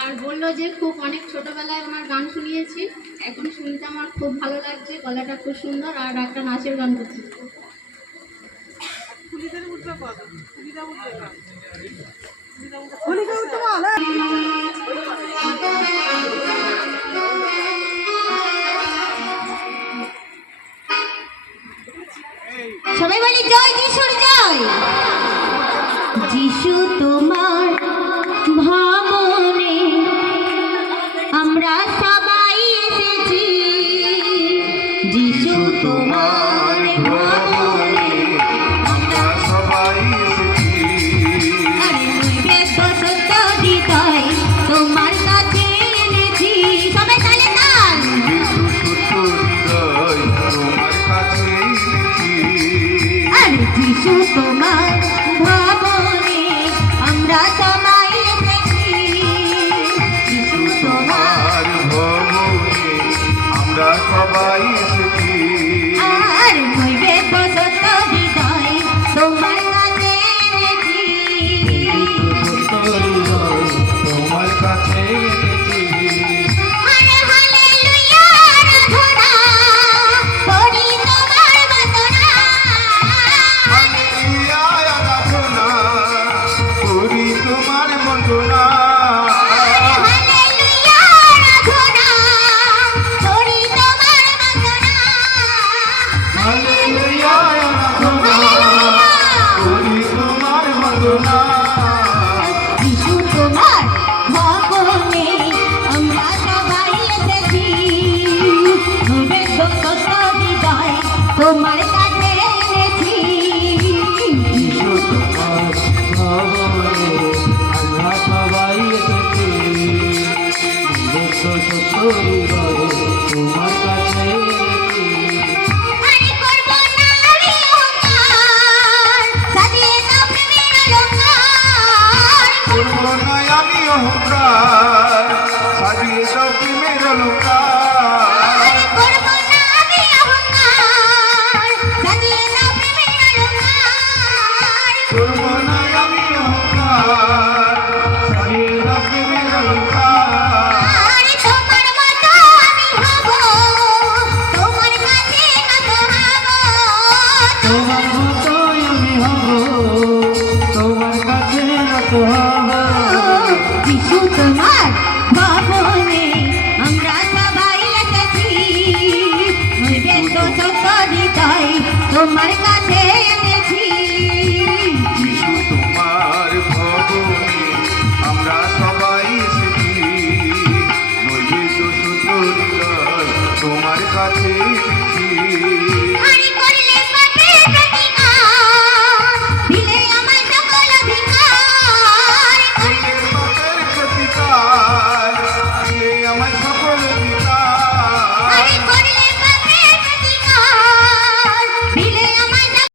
আর বললো যে খুব অনেক ছোটবেলায় ওনার গান শুনিয়েছি, এখন শুনতে আমার খুব ভালো লাগছে, গলাটা খুব সুন্দর আর একটা নাচের গান করছে। সবাই বলি জয় যিশুর জয়। যিশু তোমার ভবনে আমরা সবাই এসেছি, যিশু তোমার ভবনে আমরা সবাই এসেছি। আরে বেদ সত্য হৃদয় তোমার কাছে এনেছি। সবাই তালে তাল। যিশু সত্য হৃদয় তোমার কাছে এনেছি। আরে যিশু তোমার ভবনে আমরা সবাই এসেছি, যিশু তোমার ভবনে আমরা সবাই এসেছি। আর নইবে সত্য হৃদয় তোমার কাছে এনেছি, তোমার কাছে এনেছি। আরে হালেলুয়া আরাধনা করি তোমার বন্দনা। হালেলুয়া আরাধনা করি তোমার বন্দনা। হালেলুয়া আরাধনা করি তোমার বন্দনা। হালেলুয়া আরাধনা করি তোমার বন্দনা। যিশু তোমার ভবনে আমরা সবাই এসেছি, বেদ সত্য হৃদয় তোমার কাছে এনেছি। যিশু তোমার ভবনে আমরা সবাই এসেছি, বেদ সত্য হৃদয় তোমার কাছে এনেছি। আরে করব না আমি অহংকার, সাজিয়ে দাও প্রেমের অলংকার। করব না আমি অহংকার,